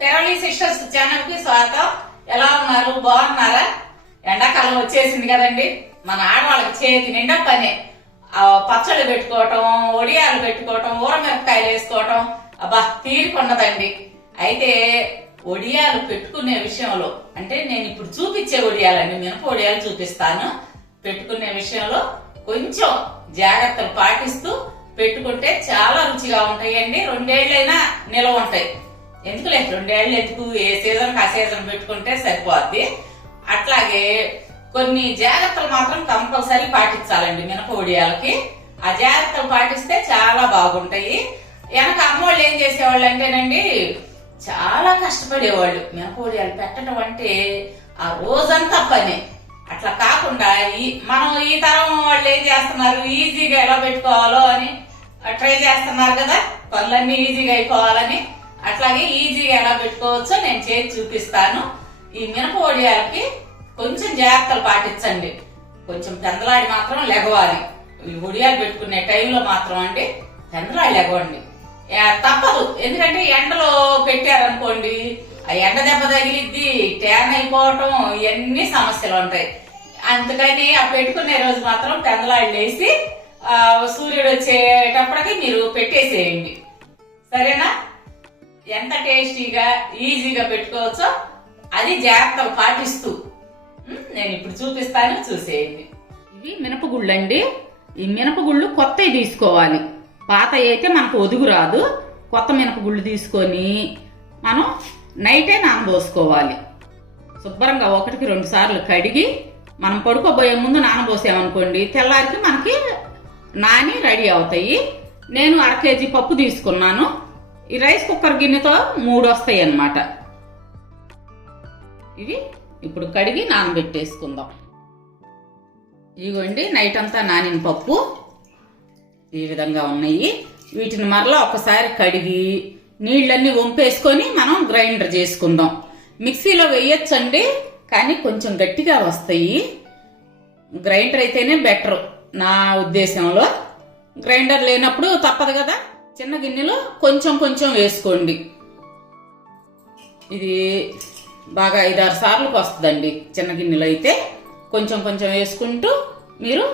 తెరవలి sisters ఛానల్కి స్వాగతం. ఎలా ఉన్నారు? బాగున్నారా? ఎండాకాలం వచ్చేసింది కదండి. మన ఆడవాళ్ళకి చేతి నిండా పనే. పచ్చళ్ళు పెట్టుకోవటం ఒడియాలు పెట్టుకోవటం ఊరమిరపకాయలు వేసుకోవటం. అబ్బా తీరికొన్నదండి అయితే ఒడియాలు పెట్టుకునే విషయంలో అంటే నేను ఇప్పుడు చూపించే ఒడియాలండి. మినప ఒడియాలు చూపిస్తాను. పెట్టుకునే విషయంలో కొంచెం జాగ్రత్తలు పాటిస్తూ పెట్టుకుంటే చాలా రుచిగా ఉంటాయండి. రెండేళ్ళైనా నిలవ ఉంటాయి. ఎందుకులే రెండేళ్ళు ఎందుకు ఏ సీజన్ ఆ సీజన్ పెట్టుకుంటే సరిపోద్ది? అట్లాగే కొన్ని జాగ్రత్తలు మాత్రం కంపల్సరీ పాటించాలండి మినప ఒడియాలకి ఆ జాగ్రత్తలు పాటిస్తే చాలా బాగుంటాయి. వెనక అమ్మోళ్ళు ఏం చేసేవాళ్ళు అంటేనండి చాలా కష్టపడేవాళ్ళు మినప ఒడియాలు పెట్టడం అంటే ఆ రోజంతా పనే. అట్లా కాకుండా ఈ మనం ఈ తరం వాళ్ళు ఏం చేస్తున్నారు? ఈజీగా ఎలా పెట్టుకోవాలో అని ట్రై చేస్తున్నారు కదా? పనులన్నీ ఈజీగా అయిపోవాలని. అట్లాగే ఈజీగా ఎలా పెట్టుకోవచ్చో నేను చేసి చూపిస్తాను. ఈ మినపొడియాలకి కొంచెం జాగ్రత్తలు పాటించండి. కొంచెం పెందలాడి మాత్రం లెగవాలి. ఈ ఒడియాలు పెట్టుకునే టైంలో మాత్రం అండి పెందలాడి లెగవండి. తప్పదు. ఎందుకంటే ఎండలో పెట్టారనుకోండి ఆ ఎండ దెబ్బ తగిలిద్ది ట్యాన్ అయిపోవటం ఇవన్నీ సమస్యలు ఉంటాయి. అందుకని ఆ పెట్టుకునే రోజు మాత్రం పెందలాడి లేసి సూర్యుడు వచ్చేటప్పటికి మీరు పెట్టేసేయండి. సరేనా? ఎంత టేస్టీగా ఈజీగా పెట్టుకోవచ్చో అది జాగ్రత్తలు పాటిస్తూ. నేను ఇప్పుడు చూపిస్తాను చూసేయండి. ఇవి మినపగుళ్ళు అండి ఈ మినపగుళ్ళు కొత్తవి తీసుకోవాలి. పాత అయితే మనకు ఒదుగు రాదు. కొత్త మినపగుళ్ళు తీసుకొని మనం నైటే నానబోసుకోవాలి. శుభ్రంగా ఒకటికి రెండు సార్లు కడిగి మనం పడుకోబోయే ముందు నానబోసామనుకోండి తెల్లారికి మనకి నాని రెడీ అవుతాయి. నేను అర కేజీ పప్పు తీసుకున్నాను. ఈ రైస్ కుక్కర్ గిన్నెతో మూడు వస్తాయి అన్నమాట ఇవి ఇప్పుడు కడిగి నానబెట్టేసుకుందాం. ఇదిగోండి నైట్ అంతా నానిన పప్పు ఈ విధంగా ఉన్నాయి. వీటిని మరలా ఒకసారి కడిగి నీళ్ళన్నీ వంపేసుకొని మనం గ్రైండర్ చేసుకుందాం. మిక్సీలో వేయొచ్చండి కానీ కొంచెం గట్టిగా వస్తాయి. గ్రైండర్ అయితేనే బెటర్ నా ఉద్దేశంలో. గ్రైండర్ లేనప్పుడు తప్పదు కదా. చిన్న గిన్నెలో కొంచెం కొంచెం వేసుకోండి. ఇది బాగా ఐదారు సార్లకు వస్తుందండి చిన్న గిన్నెలో అయితే. కొంచెం కొంచెం వేసుకుంటూ మీరు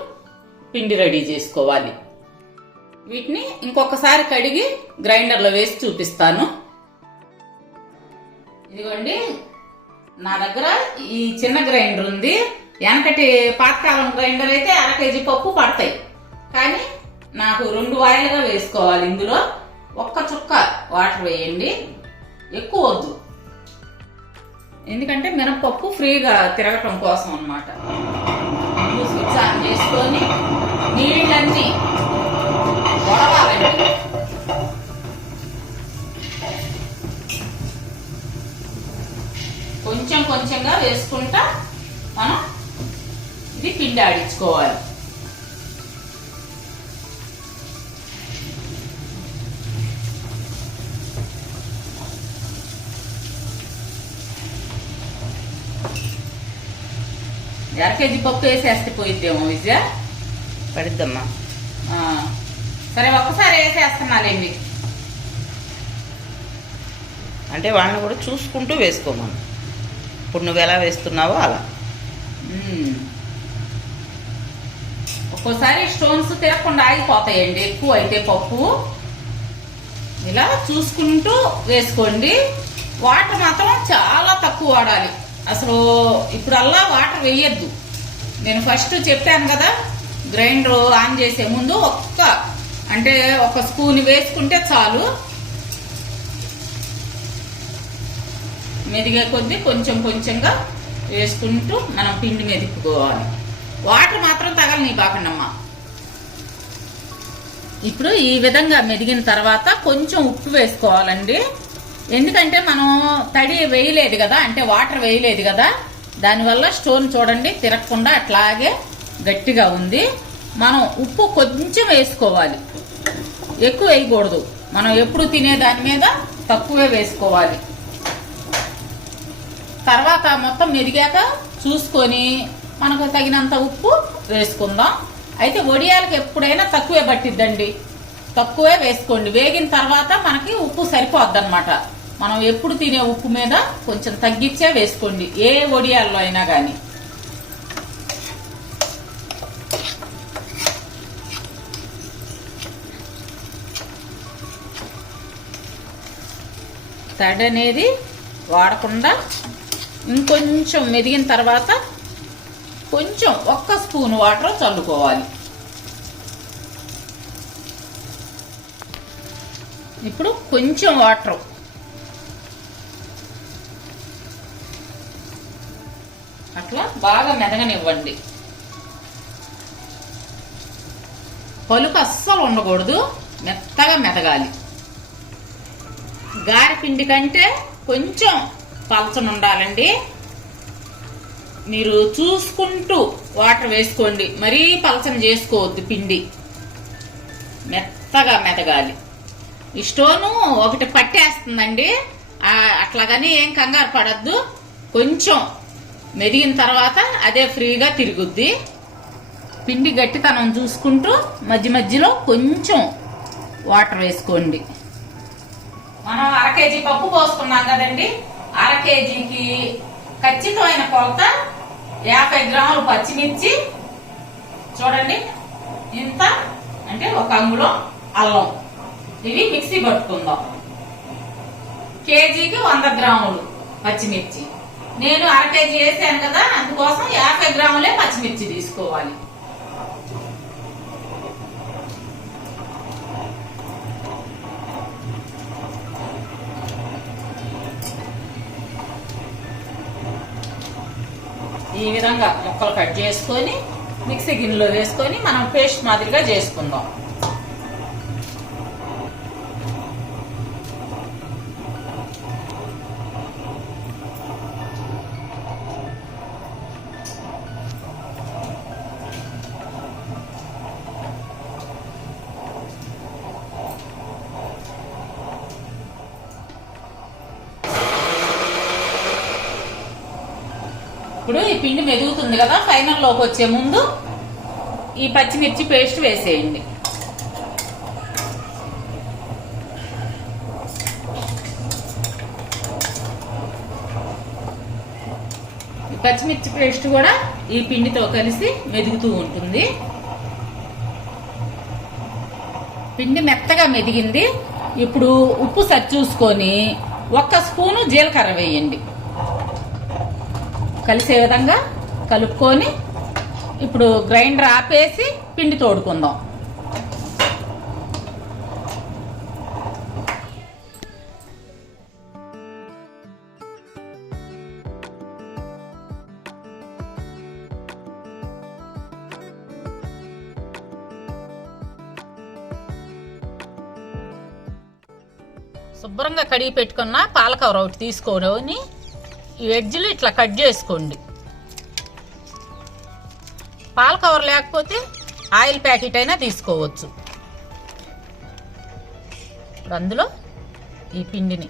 పిండి రెడీ చేసుకోవాలి. వీటిని ఇంకొకసారి కడిగి గ్రైండర్లో వేసి చూపిస్తాను. ఇదిగోండి నా దగ్గర ఈ చిన్న గ్రైండర్ ఉంది. వెనకటి పాతకాలం గ్రైండర్ అయితే అర కేజీ పప్పు పడతాయి. కానీ నాకు రెండు వాయిలుగా వేసుకోవాలి. ఇందులో ఒక్క చుక్క వాటర్ వేయండి. ఎక్కువ వద్దు. ఎందుకంటే మినపప్పు ఫ్రీగా తిరగటం కోసం అనమాట స్విచ్ ఆన్ చేసుకొని నీళ్ళన్నీ వడవాలండి కొంచెం కొంచెంగా వేసుకుంటా మనం ఇది పిండి ఆడించుకోవాలి. కేజీ పప్పు వేసేస్తే పోయిద్దేమో విజయ? పడిద్దమ్మా. సరే ఒక్కసారి వేసేస్తున్నానండి అంటే వాళ్ళని కూడా చూసుకుంటూ వేసుకోమను. ఇప్పుడు నువ్వు ఎలా వేస్తున్నావో అలా. ఒక్కోసారి స్టోన్స్ తిరగకుండా ఆగిపోతాయండి. ఎక్కువ అయితే పప్పు. ఇలా చూసుకుంటూ వేసుకోండి. వాటర్ మాత్రం చాలా తక్కువ వాడాలి. అసలు ఇప్పుడల్లా వాటర్ వేయద్దు. నేను ఫస్ట్ చెప్పాను కదా గ్రైండర్ ఆన్ చేసే ముందు ఒక్క అంటే ఒక స్పూన్ వేసుకుంటే చాలు. మెదిగే కొద్దీ కొంచెం కొంచెంగా వేసుకుంటూ మనం పిండి మెదుపుకోవాలి. వాటర్ మాత్రం తగలని బాకండమ్మా ఇప్పుడు ఈ విధంగా మెదిగిన తర్వాత కొంచెం ఉప్పు వేసుకోవాలండి. ఎందుకంటే మనం తడి వేయలేదు కదా అంటే వాటర్ వేయలేదు కదా దానివల్ల స్టోన్ చూడండి తిరగకుండా అట్లాగే గట్టిగా ఉంది. మనం ఉప్పు కొంచెం వేసుకోవాలి. ఎక్కువ వేయకూడదు. మనం ఎప్పుడు తినే దాని మీద తక్కువే వేసుకోవాలి. తర్వాత మొత్తం మెరిగాక చూసుకొని మనకు తగినంత ఉప్పు వేసుకుందాం. అయితే వడియాలకు ఎప్పుడైనా తక్కువే పట్టిద్దండి. తక్కువే వేసుకోండి. వేగిన తర్వాత మనకి ఉప్పు సరిపోద్ది అనమాట మనం ఎప్పుడు తినే ఉప్పు మీద కొంచెం తగ్గించే వేసుకోండి. ఏ వడియాల్లో అయినా కానీ తడి అనేది వాడకుండా ఇంకొంచెం మెదిగిన తర్వాత కొంచెం ఒక్క స్పూన్ వాటర్ చల్లుకోవాలి. ఇప్పుడు కొంచెం వాటర్ అట్లా బాగా మెదగనివ్వండి. పలుకు అస్సలు ఉండకూడదు మెత్తగా మెదగాలి. గారెపిండి కంటే కొంచెం పలచన ఉండాలండి. మీరు చూసుకుంటూ వాటర్ వేసుకోండి. మరీ పలచన చేసుకోవద్దు పిండి. మెత్తగా మెదగాలి. ఈ స్టోను ఒకటి పట్టేస్తుందండి. అట్లాగని ఏం కంగారు పడద్దు. కొంచెం మెదిగిన తర్వాత అదే ఫ్రీగా తిరుగుద్ది. పిండి గట్టితనం చూసుకుంటూ మధ్య మధ్యలో కొంచెం వాటర్ వేసుకోండి. మనం అర కేజీ పప్పు పోసుకున్నాం కదండి. అర కేజీకి ఖచ్చితమైన కొలత యాభై గ్రాములు పచ్చిమిర్చి. చూడండి ఇంత అంటే ఒక అంగుళం అల్లం. ఇవి మిక్సీ పట్టుకుందాం. కేజీకి వంద గ్రాములు పచ్చిమిర్చి. నేను అర కేజీ వేసాను కదా అందుకోసం యాభై గ్రాములే పచ్చిమిర్చి తీసుకోవాలి. ఈ విధంగా ముక్కలు కట్ చేసుకొని మిక్సీ గిన్నెలో వేసుకొని మనం పేస్ట్ మాదిరిగా చేసుకుందాం. ఇప్పుడు ఈ పిండి మెదుగుతుంది కదా ఫైనల్లోకి వచ్చే ముందు ఈ పచ్చిమిర్చి పేస్ట్ వేసేయండి. పచ్చిమిర్చి పేస్ట్ కూడా ఈ పిండితో కలిసి మెదుగుతూ ఉంటుంది. పిండి మెత్తగా మెదిగింది. ఇప్పుడు ఉప్పు సరి చూసుకొని ఒక్క స్పూను జీలకర్ర వేయండి. కలిసే విధంగా కలుపుకొని ఇప్పుడు గ్రైండర్ ఆపేసి పిండి తోడుకుందాం. శుభ్రంగా కడిగి పెట్టుకున్న పాలకవర ఒకటి తీసుకొని ఈ ఎడ్జ్లు ఇట్లా కట్ చేసుకోండి. పాల కవర్ లేకపోతే ఆయిల్ ప్యాకెట్ అయినా తీసుకోవచ్చు. అందులో ఈ పిండిని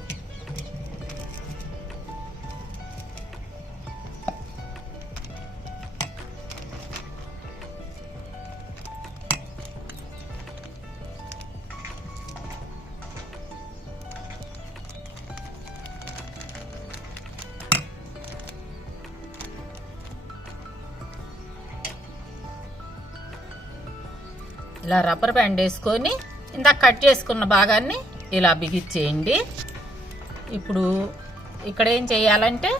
ఇలా రబ్బర్ బ్యాండ్ వేసుకొని ఇందాక కట్ చేసుకున్న భాగాన్ని ఇలా బిగిచ్చేయండి ఇప్పుడు ఇక్కడ ఏం చేయాలంటే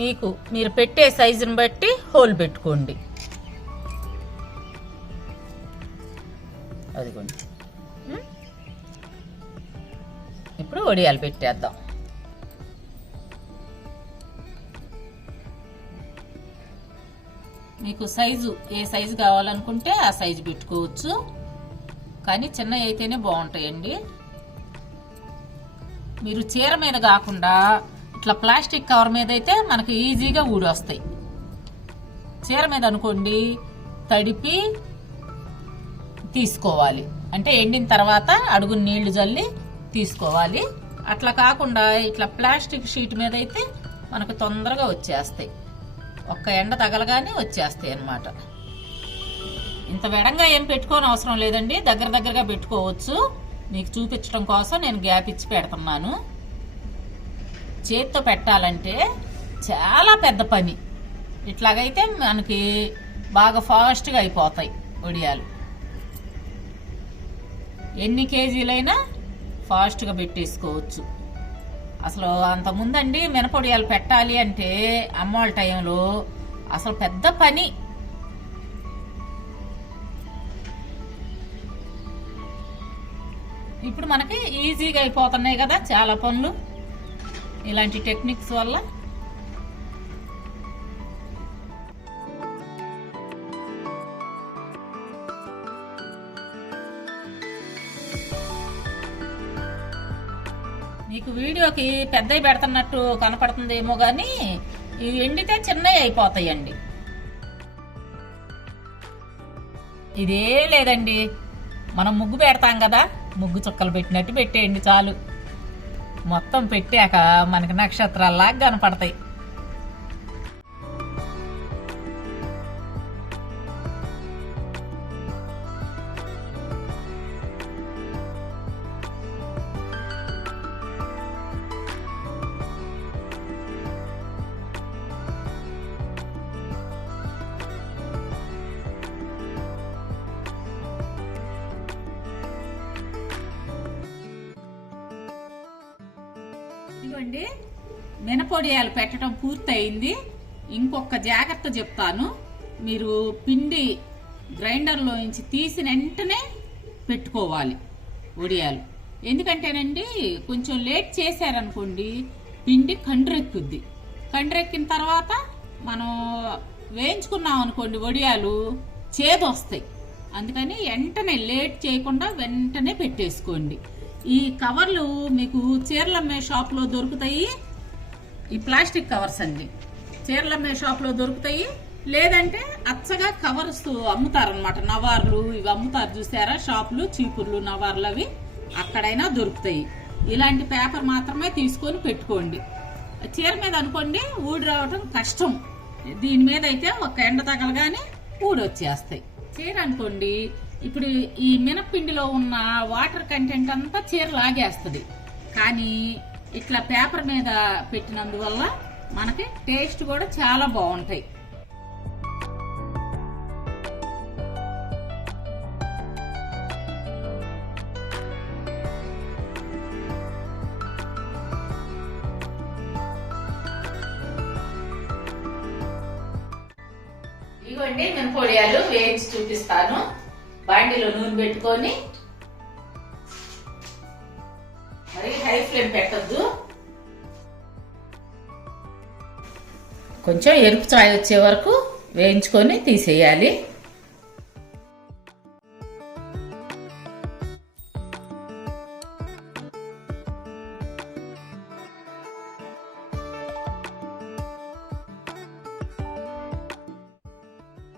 మీకు మీరు పెట్టే సైజుని బట్టి హోల్ పెట్టుకోండి. అదిగోండి. ఇప్పుడు వడియాలు పెట్టేద్దాం. మీకు సైజు ఏ సైజు కావాలనుకుంటే ఆ సైజు పెట్టుకోవచ్చు. కానీ చిన్న అయితేనే బాగుంటాయండి. మీరు చీర మీద కాకుండా ఇట్లా ప్లాస్టిక్ కవర్ మీద అయితే మనకు ఈజీగా ఊడి వస్తాయి. చీర మీద అనుకోండి తడిపి తీసుకోవాలి. అంటే ఎండిన తర్వాత అడుగు నీళ్ళు జల్లి తీసుకోవాలి. అట్లా కాకుండా ఇట్లా ప్లాస్టిక్ షీట్ మీద అయితే మనకు తొందరగా వచ్చేస్తాయి. ఒక్క ఎండ తగలగానే వచ్చేస్తాయి అన్నమాట. ఇంత వెడంగా ఏం పెట్టుకోని అవసరం లేదండి. దగ్గర దగ్గరగా పెట్టుకోవచ్చు. మీకు చూపించడం కోసం నేను గ్యాప్ ఇచ్చి పెడుతున్నాను. చేత్తో పెట్టాలంటే చాలా పెద్ద పని. ఇట్లాగైతే మనకి బాగా ఫాస్ట్గా అయిపోతాయి వడియాలు. ఎన్ని కేజీలైనా ఫాస్ట్గా పెట్టేసుకోవచ్చు. అసలు అంత ముందండి మినపొడియాలు పెట్టాలి అంటే అమ్మవాళ్ళ టైంలో అసలు పెద్ద పని. ఇప్పుడు మనకి ఈజీగా అయిపోతున్నాయి కదా చాలా పనులు. ఇలాంటి టెక్నిక్స్ వల్ల వీడియోకి పెద్దవి పెడుతున్నట్టు కనపడుతుందేమో కానీ ఇవి ఎండితే చిన్నవి అయిపోతాయండి. ఇదే లేదండి. మనం ముగ్గు పెడతాం కదా ముగ్గు చుక్కలు పెట్టినట్టు పెట్టేయండి చాలు. మొత్తం పెట్టాక మనకి నక్షత్రాల్లాగా కనపడతాయి. మినపొడియాలు పెట్టడం పూర్తయింది. ఇంకొక జాగ్రత్త చెప్తాను. మీరు పిండి గ్రైండర్లో నుంచి తీసిన వెంటనే పెట్టుకోవాలి వడియాలు ఎందుకంటేనండి కొంచెం లేట్ చేశారనుకోండి పిండి కండ్రెక్కుద్ది. కండ్రెక్కిన తర్వాత మనం వేయించుకున్నాం అనుకోండి వడియాలు చేదు వస్తాయి అందుకని వెంటనే లేట్ చేయకుండా వెంటనే పెట్టేసుకోండి. ఈ కవర్లు మీకు చీరలు అమ్మే షాప్లో దొరుకుతాయి. ఈ ప్లాస్టిక్ కవర్స్ అండి. చీరలు అమ్మే షాప్లో దొరుకుతాయి. లేదంటే అచ్చగా కవర్స్ అమ్ముతారనమాట నవార్లు ఇవి అమ్ముతారు చూసారా? షాపులు చీపుర్లు నవార్లు అవి అక్కడైనా దొరుకుతాయి. ఇలాంటి పేపర్ మాత్రమే తీసుకొని పెట్టుకోండి. చీర మీద అనుకోండి ఊడి రావటం కష్టం. దీని మీద అయితే ఒక ఎండ తగలగానే ఊడి వచ్చేస్తాయి చీర అనుకోండి ఇప్పుడు ఈ మినప్పిండిలో ఉన్న వాటర్ కంటెంట్ అంతా చీర లాగేస్తుంది. కానీ ఇట్లా పేపర్ మీద పెట్టినందువల్ల మనకి టేస్ట్ కూడా చాలా బాగుంటాయి. ఇవ్వండి మినపొడియాలు వేయించి చూపిస్తాను. బాండిలో నూనె పెట్టుకొని కొంచెం ఎరుపు చాయ్ వచ్చే వరకు వేయించుకొని తీసేయాలి.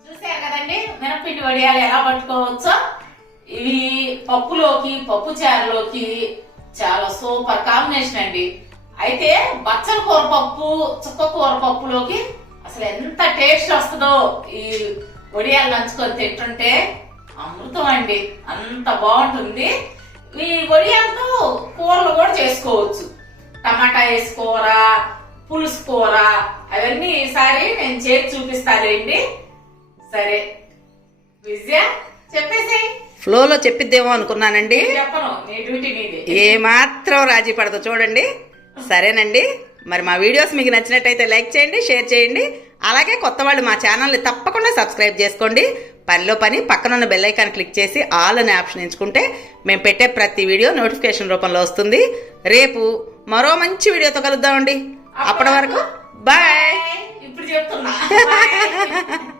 చూసారు కదండి మినప్పిండి వడియాలు ఎలా పట్టుకోవచ్చో? ఇవి పప్పులోకి పప్పు చారులోకి చాలా సూపర్ కాంబినేషన్ అండి. అయితే బచ్చల కూర పప్పు చుక్క కూర పప్పులోకి అసలు ఎంత టేస్ట్ వస్తుందో ఈ వడియాలు నంచుకొని తింటుంటే అమృతం అండి. అంత బాగుంటుంది. ఈ వడియాలతో కూరలు కూడా చేసుకోవచ్చు. టమాటా వేసి కూర పులుసు కూర అవన్నీ ఈసారి నేను చేసి చూపిస్తానండి సరే. విజయ చెప్పేసి ఫ్లోలో చెప్పిద్దేమో అనుకున్నానండి. చెప్పను నీ డ్యూటీ నీది. ఏమాత్రం రాజీ పడదు. చూడండి. సరేనండి. మరి మా వీడియోస్ మీకు నచ్చినట్టయితే లైక్ చేయండి షేర్ చేయండి. అలాగే కొత్త వాళ్ళు మా ఛానల్ని తప్పకుండా సబ్స్క్రైబ్ చేసుకోండి. పనిలో పని పక్కనున్న బెల్ ఐకాన్ క్లిక్ చేసి ఆల్ అనే ఆప్షన్ ఎంచుకుంటే మేము పెట్టే ప్రతి వీడియో నోటిఫికేషన్ రూపంలో వస్తుంది. రేపు మరో మంచి వీడియోతో కలుద్దామండి. అప్పటి వరకు బాయ్ ఇప్పుడు చెప్తున్నా.